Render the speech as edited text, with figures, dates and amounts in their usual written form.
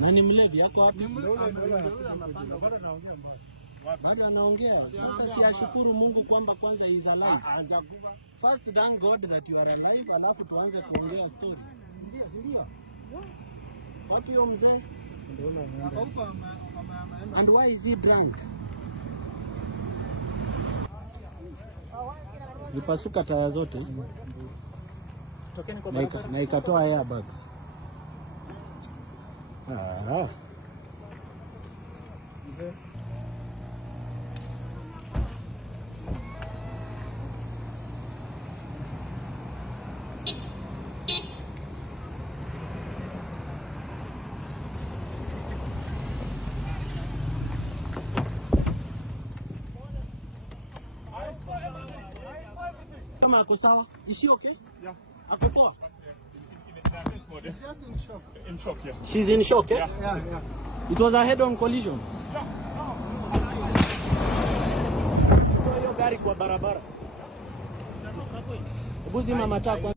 Na ni mlevi yako wapi? Bado anaongea. Sasa si ashukuru Mungu kwamba kwanza he is alive. First thank God that you are alive, alafu tuanze kuongea story. Ndio. Wapi huyo mzee? And why is he drunk? Nipasuka taya zote na ikatoa airbags. Kama ako sawa? Is she okay? Yeah. Ako poa? Just in shock. In shock, yeah. She's in shock, eh? Yeah. It was a head-on collision. Hiyo gari kwa barabara. Hebu zima mataa kwa